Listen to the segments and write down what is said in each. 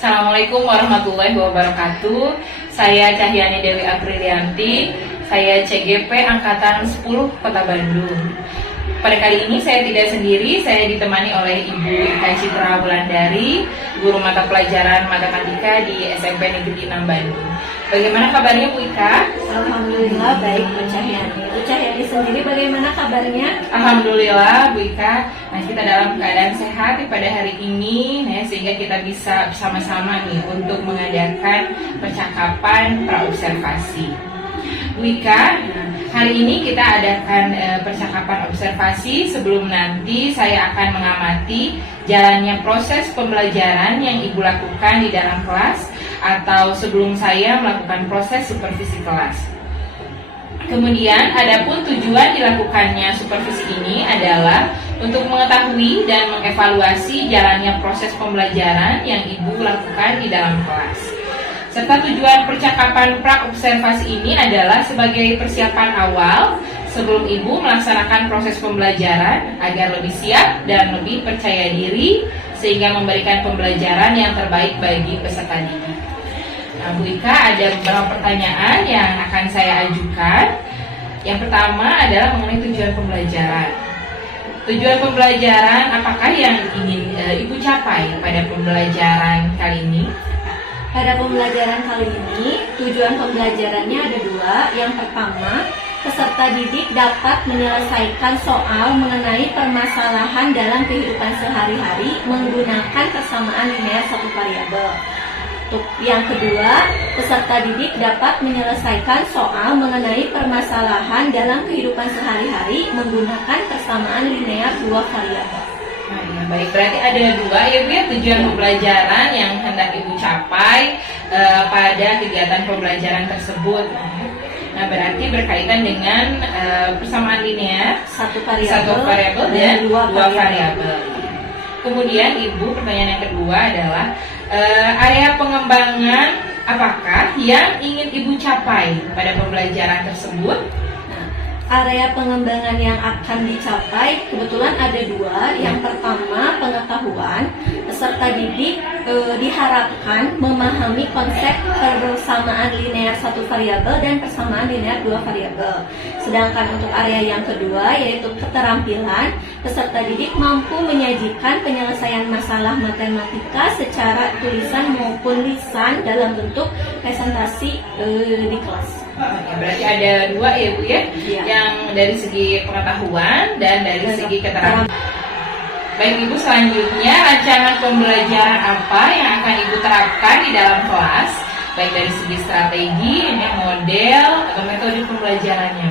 Assalamualaikum warahmatullahi wabarakatuh. Saya Cahyani Dewi Aprilianti. Saya CGP Angkatan 10 Kota Bandung. Pada kali ini saya tidak sendiri, saya ditemani oleh Ibu Ika Citra Wulandari, guru mata pelajaran matematika di SMP Negeri 6 Bandung. Bagaimana kabarnya Bu Ika? Alhamdulillah baik Bu Cahyani. Bu Cahyani sendiri bagaimana kabarnya? Alhamdulillah Bu Ika, kita dalam keadaan sehat pada hari ini, sehingga kita bisa bersama-sama nih untuk mengadakan percakapan praobservasi. Bu Ika, hari ini kita adakan percakapan observasi. Sebelum nanti saya akan mengamati jalannya proses pembelajaran yang Ibu lakukan di dalam kelas, atau sebelum saya melakukan proses supervisi kelas. Kemudian, adapun tujuan dilakukannya supervisi ini adalah untuk mengetahui dan mengevaluasi jalannya proses pembelajaran yang Ibu lakukan di dalam kelas. Serta tujuan percakapan praobservasi ini adalah sebagai persiapan awal sebelum Ibu melaksanakan proses pembelajaran agar lebih siap dan lebih percaya diri sehingga memberikan pembelajaran yang terbaik bagi peserta didik. Nah, Bu Ika, ada beberapa pertanyaan yang akan saya ajukan. Yang pertama adalah mengenai tujuan pembelajaran. Tujuan pembelajaran apakah yang ingin Ibu capai pada pembelajaran kali ini? Pada pembelajaran kali ini, tujuan pembelajarannya ada dua. Yang pertama, peserta didik dapat menyelesaikan soal mengenai permasalahan dalam kehidupan sehari-hari menggunakan persamaan linear satu variabel. Yang kedua, peserta didik dapat menyelesaikan soal mengenai permasalahan dalam kehidupan sehari-hari menggunakan persamaan linear dua variabel. Baik, berarti ada dua ya Bu ya, tujuan pembelajaran yang hendak Ibu capai pada kegiatan pembelajaran tersebut. Nah, berarti berkaitan dengan persamaan linear satu variabel dan dua variabel. Kemudian Ibu, pertanyaan yang kedua adalah area pengembangan apakah yang ingin Ibu capai pada pembelajaran tersebut? Area pengembangan yang akan dicapai kebetulan ada dua. Yang pertama, pengetahuan. Peserta didik diharapkan memahami konsep persamaan linear satu variabel dan persamaan linear dua variabel. Sedangkan untuk area yang kedua, yaitu keterampilan, peserta didik mampu menyajikan penyelesaian masalah matematika secara tulisan maupun lisan dalam bentuk presentasi di kelas. Berarti ada dua ya Bu ya, yang dari segi pengetahuan dan dari segi keterampilan. Baik Ibu, selanjutnya rancangan pembelajaran apa yang akan Ibu terapkan di dalam kelas, baik dari segi strategi, model atau metode pembelajarannya?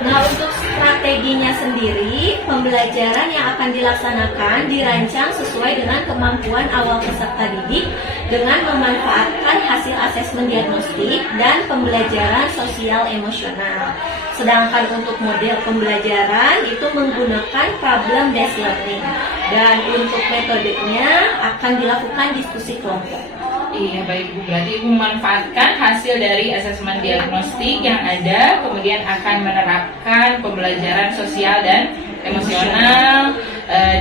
Nah, untuk strateginya sendiri, pembelajaran yang akan dilaksanakan dirancang sesuai dengan kemampuan awal peserta didik dengan memanfaatkan hasil asesmen diagnostik dan pembelajaran sosial emosional. Sedangkan untuk model pembelajaran itu menggunakan problem based learning, dan untuk metodenya akan dilakukan diskusi kelompok. Iya baik Bu, berarti Ibu memanfaatkan hasil dari asesmen diagnostik yang ada, kemudian akan menerapkan pembelajaran sosial dan emosional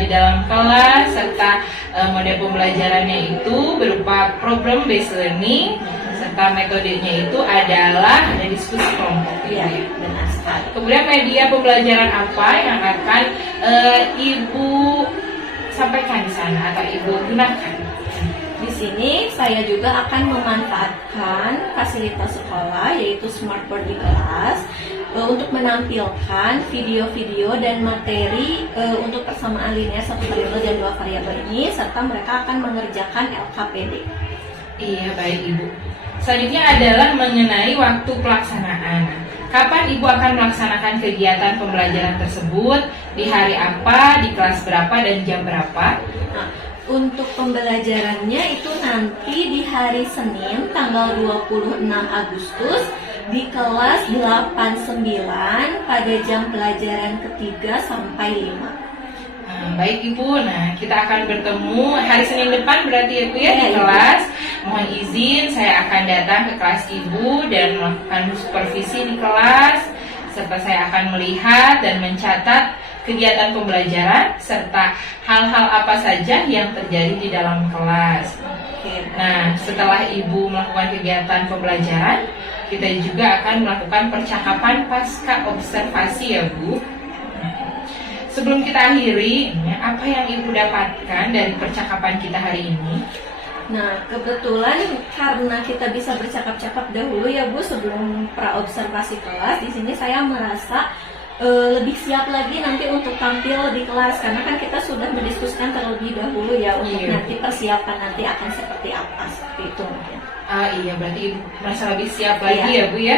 di dalam kelas, serta model pembelajarannya itu berupa problem based learning, serta metodenya itu adalah ada diskusi kelompok. Iya, benar sekali. Kemudian media pembelajaran apa yang akan Ibu sampaikan di sana atau Ibu gunakan? Di sini saya juga akan memanfaatkan fasilitas sekolah, yaitu smartboard di kelas, untuk menampilkan video-video dan materi untuk persamaan linear satu variabel dan dua variabel ini, serta mereka akan mengerjakan LKPD. Iya baik Ibu. Selanjutnya adalah mengenai waktu pelaksanaan. Kapan Ibu akan melaksanakan kegiatan pembelajaran tersebut? Di hari apa, di kelas berapa, dan jam berapa? Nah, untuk pembelajarannya itu nanti di hari Senin tanggal 26 Agustus di kelas 89 pada jam pelajaran ketiga sampai 5. Baik Ibu, nah kita akan bertemu hari Senin depan berarti ya Bu ya, di kelas. Mohon izin saya akan datang ke kelas Ibu dan melakukan supervisi di kelas, serta saya akan melihat dan mencatat kegiatan pembelajaran serta hal-hal apa saja yang terjadi di dalam kelas. Oke. Nah, setelah Ibu melakukan kegiatan pembelajaran, kita juga akan melakukan percakapan pasca observasi ya Bu. Sebelum kita akhiri, apa yang Ibu dapatkan dari percakapan kita hari ini? Nah, kebetulan karena kita bisa bercakap-cakap dahulu ya Bu sebelum pra-observasi kelas, di sini saya merasa lebih siap lagi nanti untuk tampil di kelas karena kan kita sudah mendiskusikan terlebih dahulu ya untuk Iya. nanti persiapan nanti akan seperti apa seperti itu mungkin. Iya, berarti Ibu merasa lebih siap lagi Iya. ya Bu ya.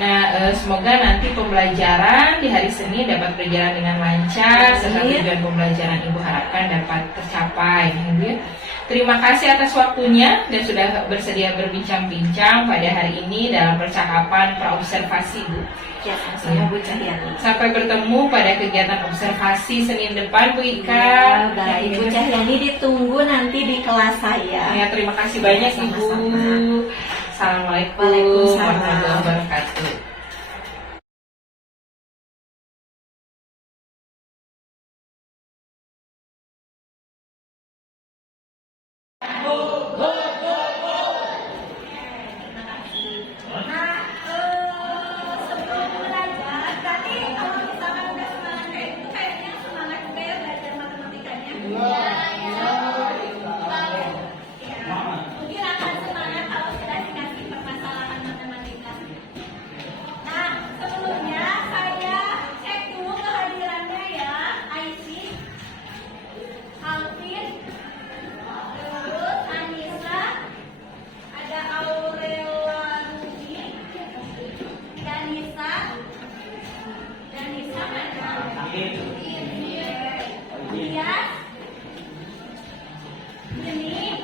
Nah, semoga nanti pembelajaran di hari Senin dapat berjalan dengan lancar serta Amin. tujuan pembelajaran Ibu harapkan dapat tercapai ya Bu ya. Terima kasih atas waktunya dan sudah bersedia berbincang-bincang pada hari ini dalam percakapan praobservasi Bu. Ya, sama Bu Cahyani. Sampai bertemu pada kegiatan observasi Senin depan Bu Ika. Ya, baik Bu Cahyani, ditunggu nanti di kelas saya. Ya, terima kasih banyak Ibu. Sama-sama. Assalamualaikum Waalaikumsalam. warahmatullahi wabarakatuh. Sebelum belajar, tadi kalau misalkan udah semangat kayak itu kayaknya semangat juga ya belajar matematikanya. Mungkin akan semangat kalau sudah dikasih permasalahan matematika. Nah, sebelumnya saya cek dulu kehadirannya ya, Aisyah, Alvin, terus Anissa, ada Aurelia Ruby, Danisa mana? Dias, Jeni,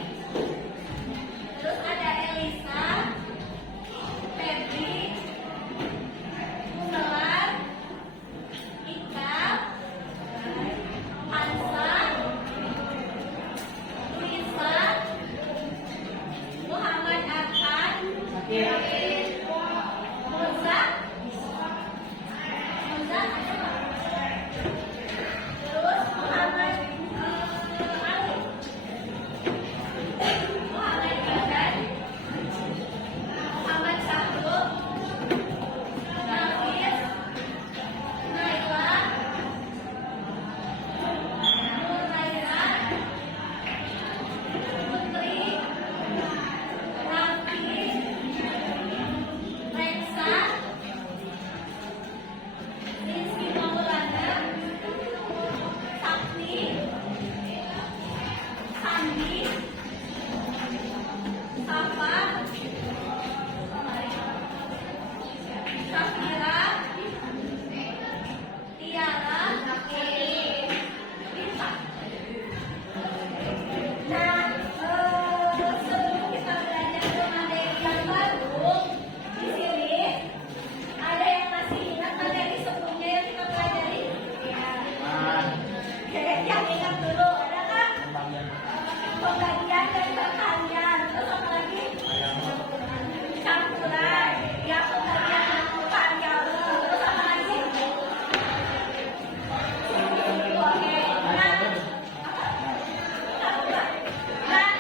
terus ada Elisa, Febri, Gumelar, Ika, Hansa, Luisa, Muhammad Arfan, Musa, terus Muhammad Ali, Muhammad Iqbal, Muhammad Syahrul, Nafis, Naila, Nuraira, Putri, Raffi, Reksa, Rizky Maulana, Sakti, Sandi, Safa, Safira, Tiara, Rita. Nah, sebelum kita belajar ke materi yang baru, di sini ada yang masih ingat materi sebelumnya yang kita pelajari? Oke, yang ingat dulu, ada nggak? Pembagian dan perkalian, terus apa lagi? Campuran, ya pembagian dan perkalian, terus apa lagi? Oke, nah,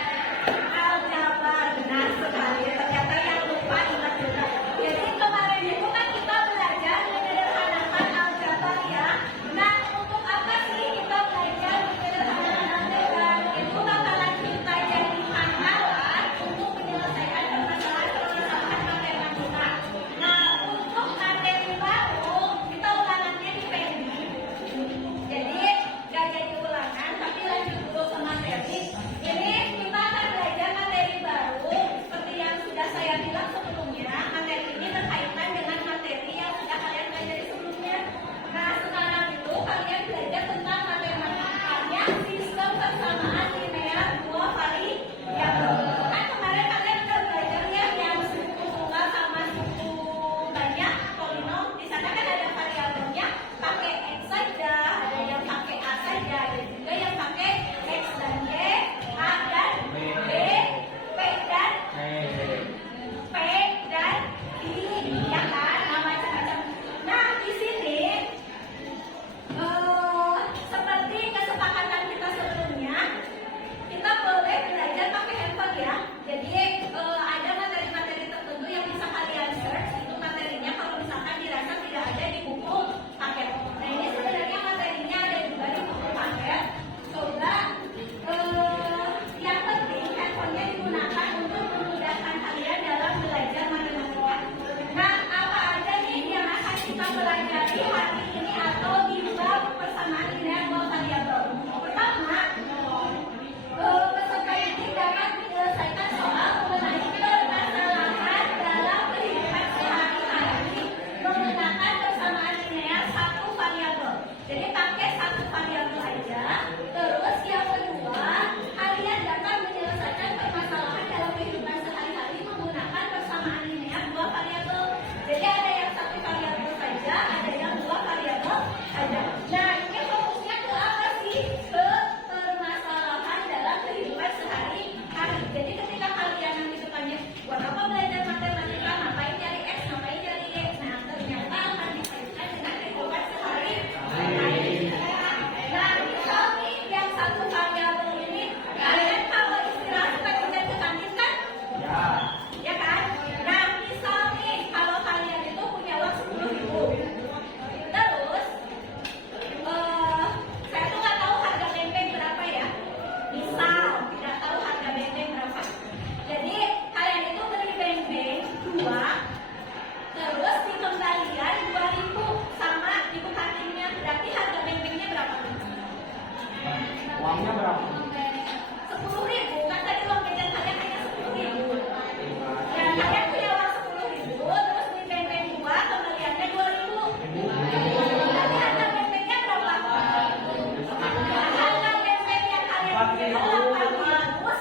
aljabar, benar sekali. Ternyata yang lupa ingat juga. Jadi kemarin itu kan kita belajar menyederhanakan aljabar ya. Nah, untuk apa sih kita belajar menyederhanakan aljabar? Itu bakalan kita jadikan alat untuk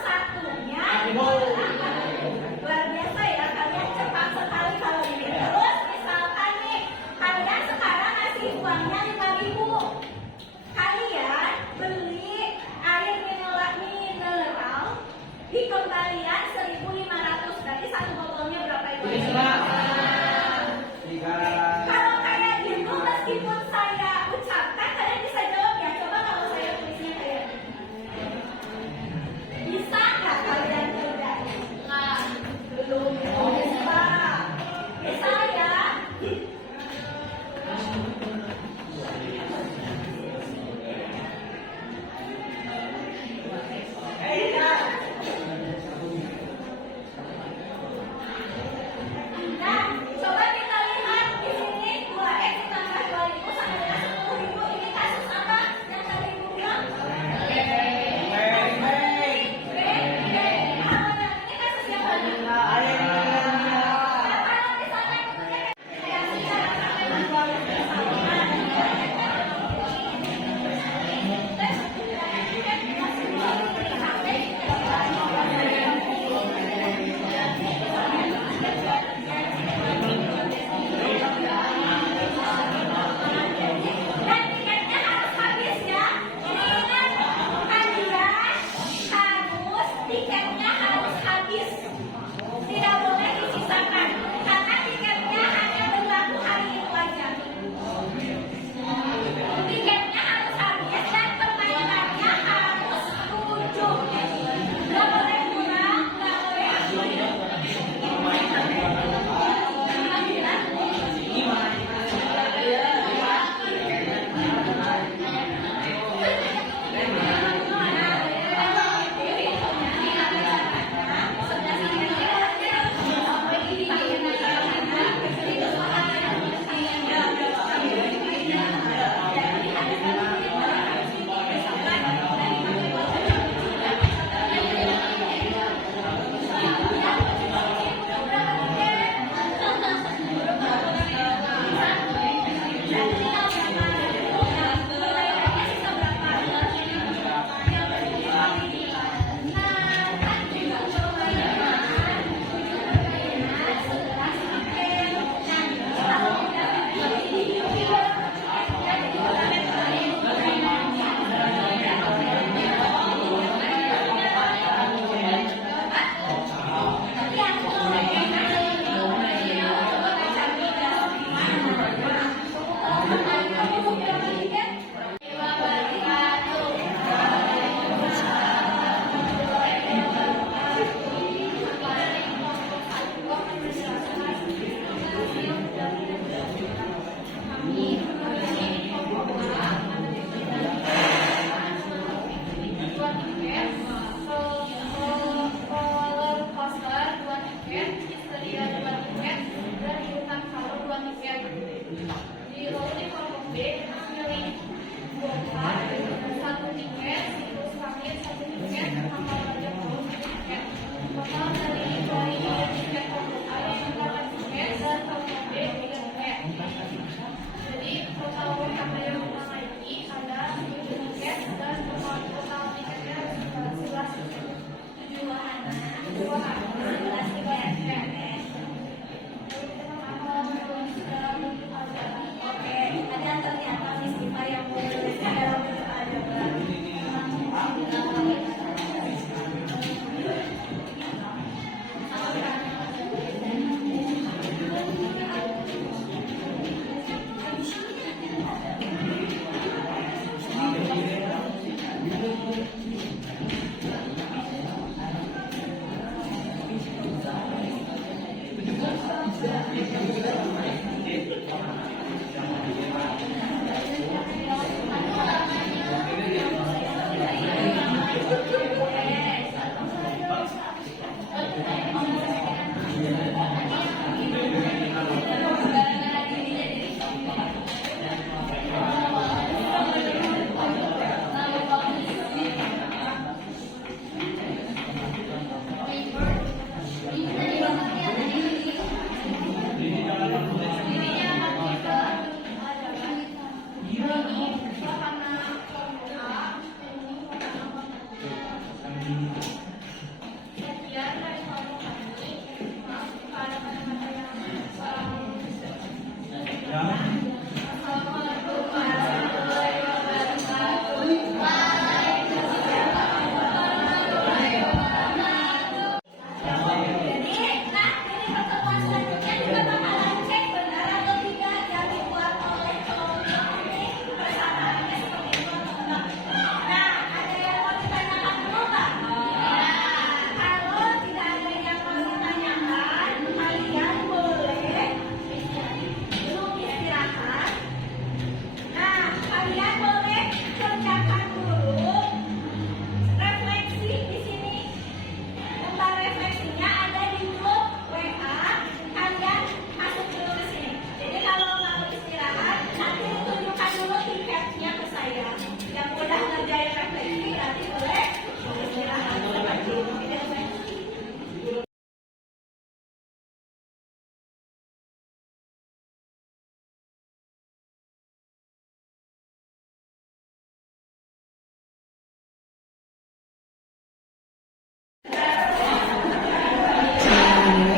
satunya. Luar biasa ya, kalian cepat sekali kalau ini. Terus misalkan nih, kalian sekarang ngasih uangnya 5.000. Kalian beli air mineral di kembalian 1.500. Berarti satu botolnya berapa itu? Kalau kayak gitu, meskipun saya ucapkan, kalian bisa jawab ya. Coba kalau saya tulisnya kayak gini.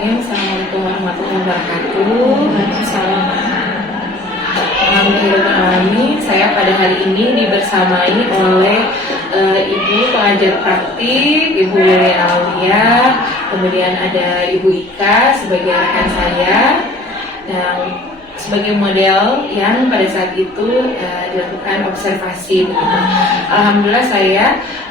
Assalamualaikum warahmatullahi wabarakatuh. Alhamdulillah, saya pada hari ini dibersamai oleh Ibu pengajar praktik, Ibu Wiri Aulia, kemudian ada Ibu Ika sebagai rekan saya, dan sebagai model yang pada saat itu dilakukan observasi. Alhamdulillah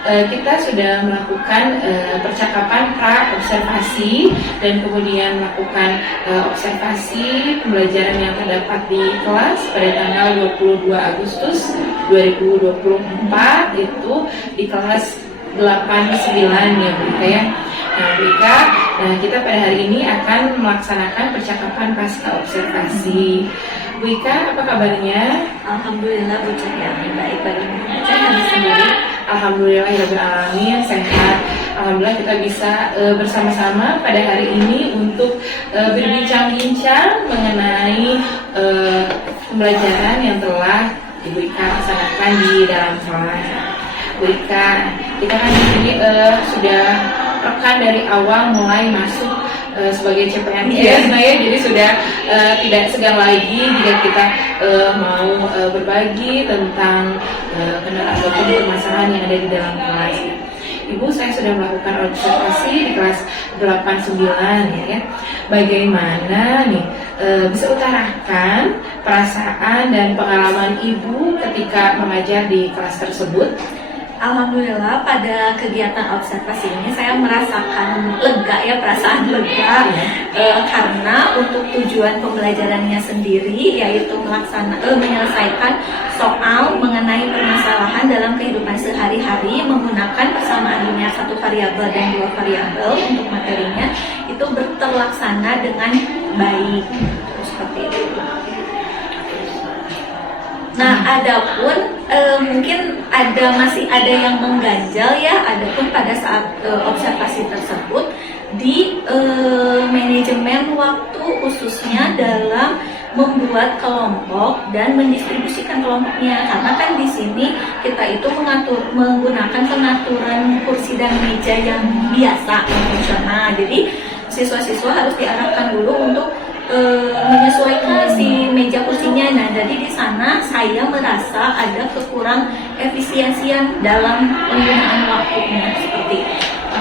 kita sudah melakukan percakapan pra-observasi dan kemudian melakukan observasi pembelajaran yang terdapat di kelas pada tanggal 22 Agustus 2024 itu di kelas 89 ya Bu Ika ya. Nah Bu Ika, kita pada hari ini akan melaksanakan percakapan pasca observasi. Bu Ika, apa kabarnya? Alhamdulillah Bu Cahyani, baik. Bagaimana Bu Cahyani sendiri? Alhamdulillahirrahmanirrahim, sehat. Alhamdulillah kita bisa bersama-sama pada hari ini untuk berbincang-bincang mengenai pembelajaran yang telah Ibu Ika laksanakan di dalam kelas. Bu Ika, kita kan di sini sudah rekan dari awal mulai masuk sebagai CPNS, nah ya, jadi sudah tidak segan lagi jika kita mau berbagi tentang kendala ataupun permasalahan yang ada di dalam kelas. Ibu, saya sudah melakukan observasi di kelas 89 ya. Bagaimana nih bisa utarakan perasaan dan pengalaman Ibu ketika mengajar di kelas tersebut? Alhamdulillah pada kegiatan observasi ini saya merasakan lega ya, perasaan lega karena untuk tujuan pembelajarannya sendiri yaitu menyelesaikan soal mengenai permasalahan dalam kehidupan sehari-hari menggunakan persamaan linear satu variabel dan dua variabel untuk materinya itu terlaksana dengan baik seperti itu. Nah, adapun mungkin masih ada yang mengganjal ya, adapun pada saat observasi tersebut di manajemen waktu khususnya dalam membuat kelompok dan mendistribusikan kelompoknya, karena kan di sini kita itu menggunakan pengaturan kursi dan meja yang biasa konvensional, jadi siswa-siswa harus diarahkan dulu untuk menyesuaikan si meja kursinya. Nah, jadi di sana saya merasa ada kekurang efisiensian dalam penggunaan waktunya seperti itu.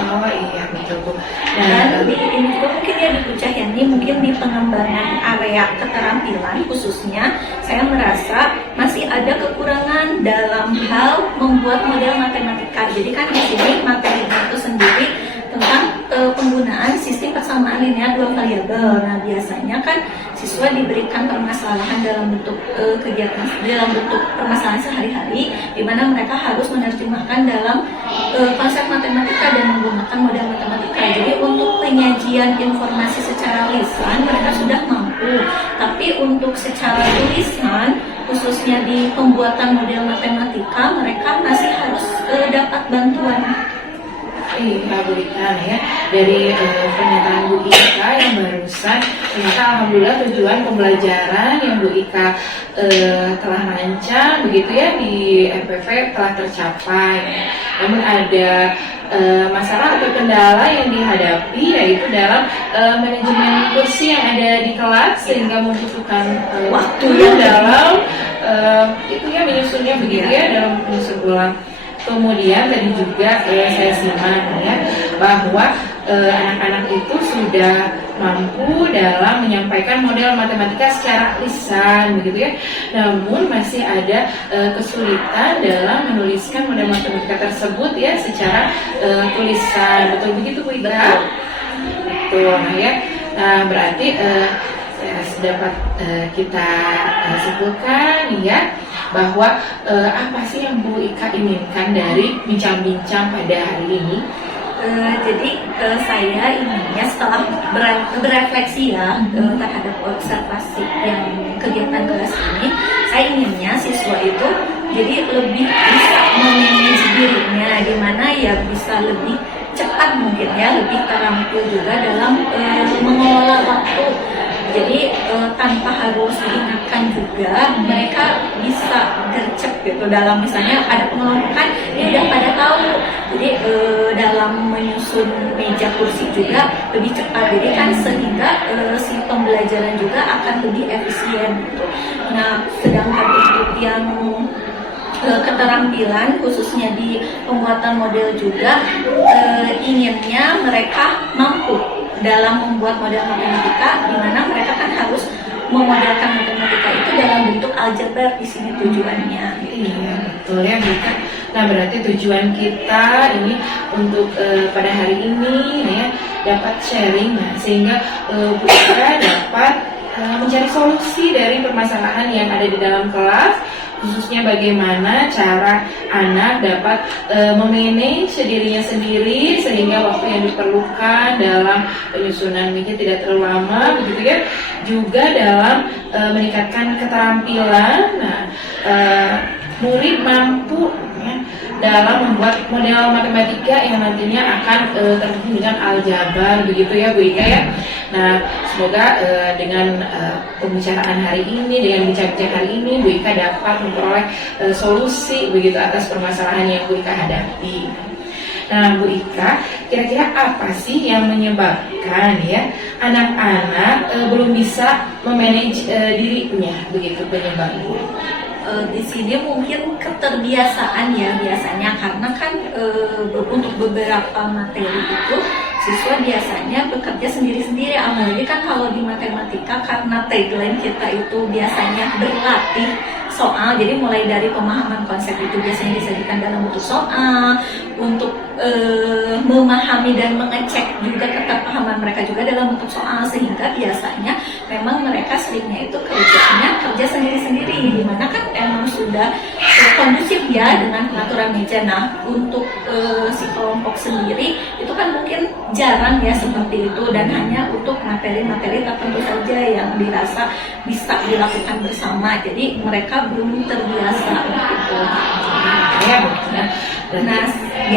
Oh iya betul Bu. Dan di ini juga mungkin ya di Bu Cahyani, mungkin di pengembangan area keterampilan khususnya saya merasa masih ada kekurangan dalam hal membuat model matematika. Jadi kan di sini materinya itu sendiri tentang penggunaan sistem persamaan linear dua variabel. Nah, biasanya kan siswa diberikan permasalahan dalam bentuk kegiatan dalam bentuk permasalahan sehari-hari, di mana mereka harus menerjemahkan dalam konsep matematika dan menggunakan model matematika. Jadi untuk penyajian informasi secara lisan mereka sudah mampu, tapi untuk secara tulisan khususnya di pembuatan model matematika mereka masih harus dapat bantuan. Iya Bu Ika ya, dari pernyataan Bu Ika yang barusan, ternyata alhamdulillah tujuan pembelajaran yang Bu Ika telah rancang begitu ya di MPV telah tercapai. Namun ada masalah atau kendala yang dihadapi yaitu dalam manajemen kursi yang ada di kelas sehingga membutuhkan waktu dalam itu ya menyusunnya begitu ya dalam menyusun ulang. Kemudian tadi juga saya simak ya bahwa anak-anak itu sudah mampu dalam menyampaikan model matematika secara lisan begitu ya. Namun masih ada kesulitan dalam menuliskan model matematika tersebut ya secara tulisan. Betul begitu Bu Ika? Betul ya. Nah, berarti dapat kita simpulkan ya bahwa apa sih yang Bu Ika inginkan dari bincang-bincang pada hari ini? Jadi saya inginnya setelah berefleksi ya terhadap observasi yang kegiatan kelas ini, saya inginnya siswa itu jadi lebih bisa memanage dirinya, di mana ya bisa lebih cepat mungkin ya, lebih terampil juga dalam mengelola waktu. Jadi tanpa harus diingatkan juga, mereka bisa gercep gitu dalam misalnya ada pengelompokan, ya udah pada tahu. Jadi dalam menyusun meja kursi juga lebih cepat. Jadi kan sehingga si pembelajaran juga akan lebih efisien gitu. Nah, sedangkan untuk yang keterampilan khususnya di pembuatan model juga inginnya mereka mampu dalam membuat model matematika, di mana mereka kan harus memodelkan matematika itu dalam bentuk aljabar di sini tujuannya. Iya betul ya Bu Ika. Nah berarti tujuan kita ini untuk pada hari ini ya dapat sharing ya, sehingga Bu Ika dapat mencari solusi dari permasalahan yang ada di dalam kelas, khususnya bagaimana cara anak dapat memanage dirinya sendiri sehingga waktu yang diperlukan dalam penyusunan meja tidak terlalu lama begitu ya, juga dalam meningkatkan keterampilan. Nah, murid mampu ya, dalam membuat model matematika yang nantinya akan terhubung dengan aljabar begitu ya Bu Ika ya. Nah, semoga dengan pembicaraan hari ini, dengan bincang-bincang hari ini, Bu Ika dapat memperoleh solusi begitu atas permasalahan yang Bu Ika hadapi. Nah, Bu Ika, kira-kira apa sih yang menyebabkan ya anak-anak belum bisa memanage dirinya begitu penyebabnya? Di sini mungkin keterbiasaan ya biasanya, karena kan untuk beberapa materi itu siswa biasanya bekerja sendiri-sendiri, apalagi kan kalau di matematika karena tagline kita itu biasanya berlatih soal, jadi mulai dari pemahaman konsep itu biasanya disajikan dalam bentuk soal untuk memahami dan mengecek juga keterpahaman mereka juga dalam bentuk soal, sehingga biasanya memang mereka seringnya itu kerja sendiri-sendiri, dimana kan emang sudah kondusif ya dengan pengaturan meja. Nah untuk si kelompok sendiri itu kan mungkin jarang ya seperti itu, dan hanya untuk materi-materi tertentu saja yang dirasa bisa dilakukan bersama, jadi mereka belum terbiasa gitu. Ya,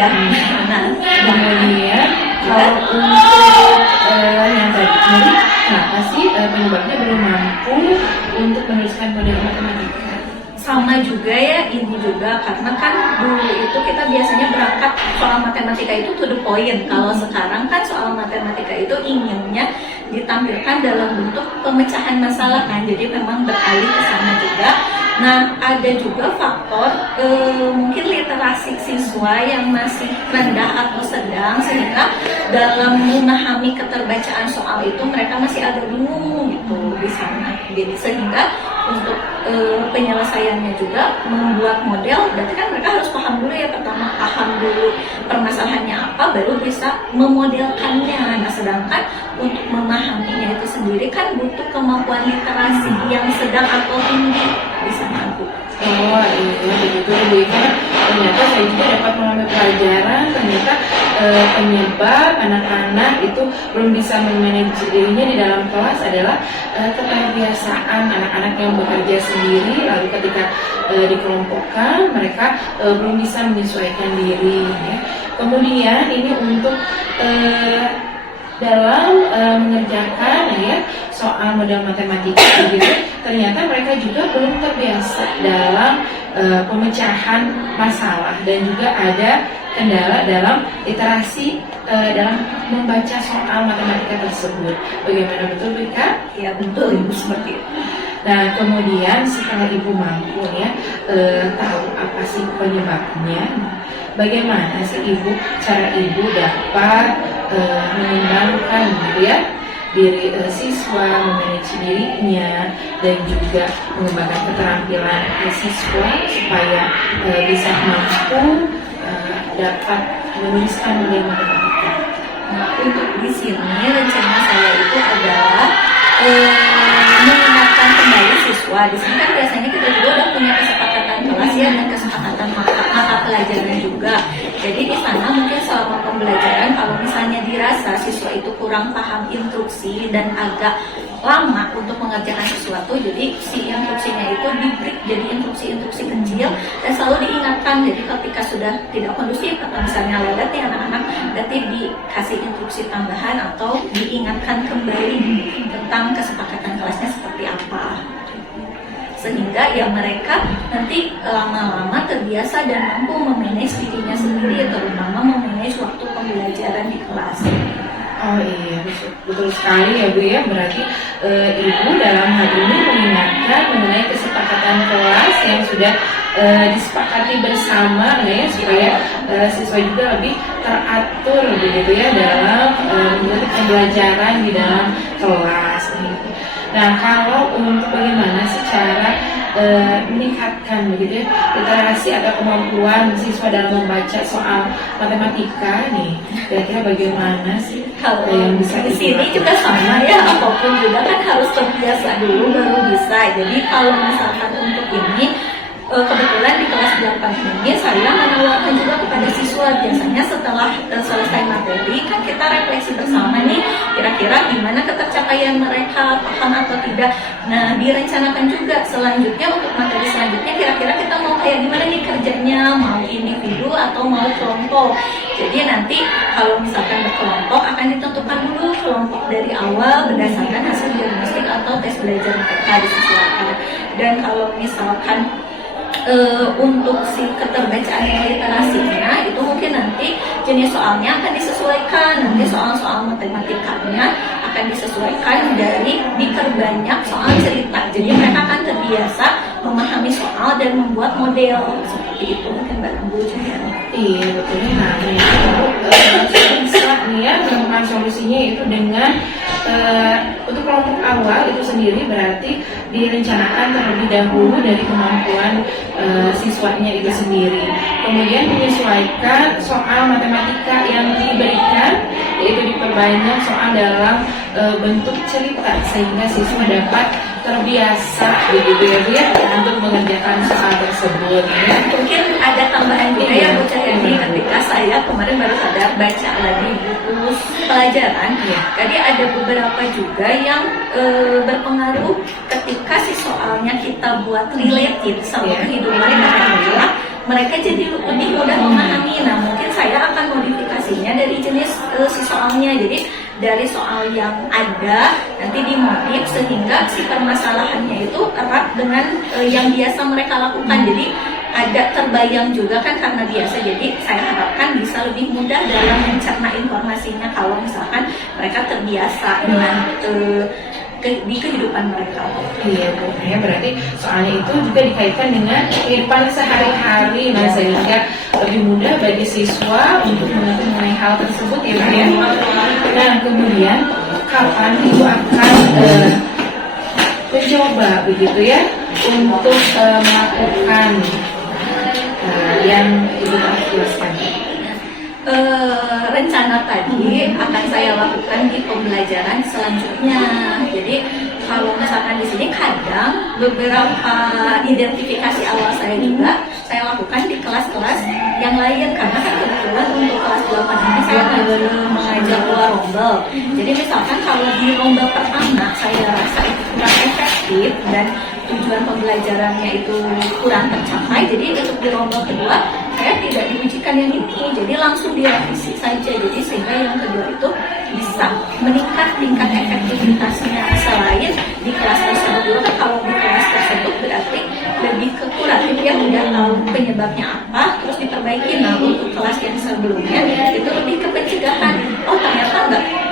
kemudian kalau untuk yang tadi, kenapa sih penyebabnya belum mampu untuk menuliskan model matematika? Sama juga ya, ini juga karena kan dulu itu kita biasanya berangkat soal matematika itu to the point. Kalau sekarang kan soal matematika itu inginnya ditampilkan dalam bentuk pemecahan masalah kan, jadi memang beralih ke sana juga. Nah, ada juga faktor mungkin literasi siswa yang masih rendah atau sedang, sehingga dalam memahami keterbacaan soal itu mereka masih agak bingung gitu di sana. Jadi sehingga untuk penyelesaiannya juga membuat model, berarti kan mereka harus paham dulu ya, pertama paham dulu permasalahannya apa, baru bisa memodelkannya. Nah, sedangkan untuk memahaminya itu sendiri kan butuh kemampuan literasi yang sedang atau tinggi di sana, Bu. Oh iya begitu Bu Ika. Ternyata saya juga dapat mengambil pelajaran, ternyata penyebab anak-anak itu belum bisa memanage dirinya di dalam kelas adalah keterbiasaan anak-anak yang bekerja sendiri, lalu ketika dikelompokkan mereka belum bisa menyesuaikan diri ya. Kemudian ini untuk dalam mengerjakan ya soal model matematika begitu, ternyata mereka juga belum terbiasa dalam pemecahan masalah, dan juga ada kendala dalam literasi dalam membaca soal matematika tersebut. Bagaimana, betul Bu Ika? Ya betul Ibu, seperti itu. Nah, kemudian setelah Ibu mampu ya tahu apa sih penyebabnya, bagaimana sih Ibu, cara Ibu dapat mengembangkan gitu ya diri siswa, memanage dirinya, dan juga mengembangkan keterampilan siswa supaya bisa mampu dapat menuliskan model matematika. Nah, untuk di sini rencana saya itu adalah mengingatkan kembali siswa. Di sini kan biasanya kita juga udah punya kesepakatan kelas ya, dan kesepakatan mata pelajaran juga. Jadi di sana mungkin selama pembelajaran kalau misalnya dirasa siswa itu kurang paham instruksi dan agak lama untuk mengerjakan sesuatu, jadi si instruksinya itu di-break jadi instruksi-instruksi kecil dan selalu diingatkan. Jadi ketika sudah tidak kondusif atau misalnya lelet nih anak-anak, berarti dikasih instruksi tambahan atau diingatkan kembali tentang kesepakatan kelasnya seperti apa, sehingga ya mereka nanti lama-lama terbiasa dan mampu memanage dirinya sendiri, terutama memanage waktu pembelajaran di kelas. Oh iya, betul sekali ya Bu ya. Berarti Ibu dalam hal ini mengingatkan mengenai kesepakatan kelas yang sudah disepakati bersama ya, supaya siswa juga lebih teratur begitu ya dalam mengikuti pembelajaran di dalam kelas. Nah, kalau untuk bagaimana sih cara meningkatkan begitu ya literasi atau kemampuan siswa dalam membaca soal matematika nih, kira-kira bagaimana sih Kalau yang bisa di sini juga sama ya, apapun juga kan harus terbiasa dulu baru bisa. Jadi kalau misalkan untuk ini kebetulan di kelas 8 ini saya menawarkan juga kepada siswa, biasanya setelah selesai materi kan kita refleksi bersama nih, kira-kira gimana ketercapaian mereka, paham atau tidak. Nah, direncanakan juga selanjutnya untuk materi selanjutnya kira-kira kita mau kayak gimana nih kerjanya, mau individu atau mau kelompok. Jadi nanti kalau misalkan berkelompok akan ditentukan dulu kelompok dari awal berdasarkan hasil diagnostik atau tes belajar mereka disesuaikan. Dan kalau misalkan untuk si keterbacaan dan literasinya itu mungkin nanti jenis soalnya akan disesuaikan, nanti soal-soal matematikanya akan disesuaikan dari diperbanyak soal cerita, jadi mereka akan terbiasa memahami soal dan membuat model seperti itu. Mungkin Mbak Ambu ya. Iya betul. Nah, bisa nih ya menemukan solusinya itu dengan untuk kelompok awal itu sendiri berarti direncanakan terlebih dahulu dari kemampuan siswanya itu sendiri. Kemudian menyesuaikan soal matematika yang diberikan, yaitu diperbanyak soal dalam bentuk cerita sehingga siswa dapat terbiasa begitu ya Bu ya untuk mengerjakan soal tersebut. Mungkin ada tambahan juga ya Bu Cahyani, ketika saya kemarin baru sadar baca lagi buku pelajaran, jadi ada beberapa juga yang berpengaruh ketika si soalnya kita buat related sama kehidupan mereka, mereka jadi lebih mudah memahami. Nah, mungkin saya akan modifikasinya dari jenis si soalnya, jadi dari soal yang ada nanti dimodif sehingga si permasalahannya itu erat dengan yang biasa mereka lakukan. Jadi ada terbayang juga kan karena biasa, jadi saya harapkan bisa lebih mudah dalam mencerna informasinya kalau misalkan mereka terbiasa dengan di kehidupan mereka. Iya Bu, ya berarti soalnya itu juga dikaitkan dengan kehidupan sehari-hari, nah sehingga lebih mudah bagi siswa untuk mengerti mengenai hal tersebut ya Bu ya. Nah, kemudian kapan Ibu akan mencoba begitu ya untuk melakukan yang Ibu telah jelaskan? Rencana tadi akan saya lakukan di pembelajaran selanjutnya. Jadi kalau misalkan di sini kadang beberapa identifikasi awal saya juga saya lakukan di kelas-kelas yang lain, karena kan kebetulan untuk kelas 8 ini saya belum mengajar luar rombel. Jadi misalkan kalau di rombel pertama saya rasa itu kurang efektif dan tujuan pembelajarannya itu kurang tercapai, jadi untuk di rombel kedua saya tidak diujikan yang ini, jadi langsung direvisi saja. Jadi sehingga yang kedua itu bisa meningkat tingkat efektivitasnya. Selain di kelas tersebut dulu kan, kalau di kelas tersebut berarti lebih ke kuratif ya, udah tahu penyebabnya apa terus diperbaiki. Nah, untuk kelas yang sebelumnya itu lebih ke pencegahan. Oh ternyata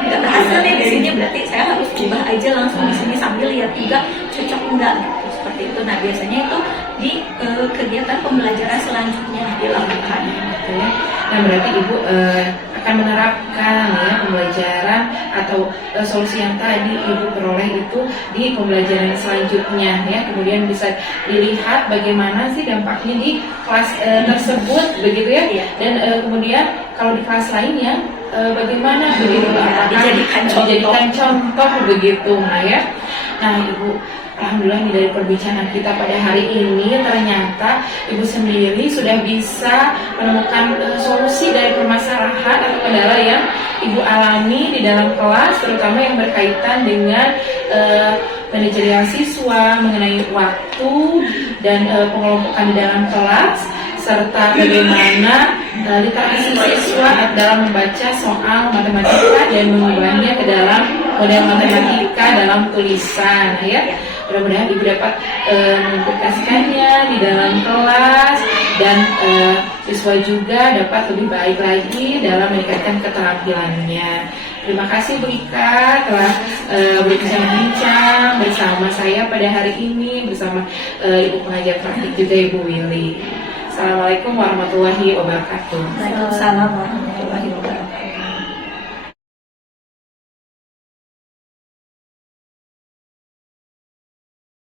nggak berhasil nih di sini, berarti saya harus ubah aja langsung di sini sambil lihat juga cocok enggak gitu, seperti itu. Nah biasanya itu di kegiatan pembelajaran selanjutnya dilakukan. Ya. Nah berarti Ibu akan menerapkan ya pembelajaran atau solusi yang tadi Ibu peroleh itu di pembelajaran selanjutnya ya. Kemudian bisa dilihat bagaimana sih dampaknya di kelas tersebut begitu ya. Dan kemudian kalau di kelas lainnya bagaimana begitu, apakah dijadikan contoh begitu. Nah ya. Nah Ibu, alhamdulillah nih dari perbincangan kita pada hari ini ternyata Ibu sendiri sudah bisa menemukan solusi dari permasalahan atau kendala yang Ibu alami di dalam kelas, terutama yang berkaitan dengan manajerial siswa, mengenai waktu dan pengelompokan di dalam kelas, serta bagaimana literasi siswa dalam membaca soal matematika dan mengubahnya ke dalam model matematika dalam tulisan ya. Mudah-mudahan Ibu dapat mengaplikasikannya di dalam kelas dan siswa juga dapat lebih baik lagi dalam meningkatkan keterampilannya. Terima kasih Bu Ika telah berbincang-bincang bersama saya pada hari ini bersama Ibu pengajar praktik juga Ibu Willy. Assalamualaikum warahmatullahi wabarakatuh. Waalaikumsalam warahmatullahi wabarakatuh.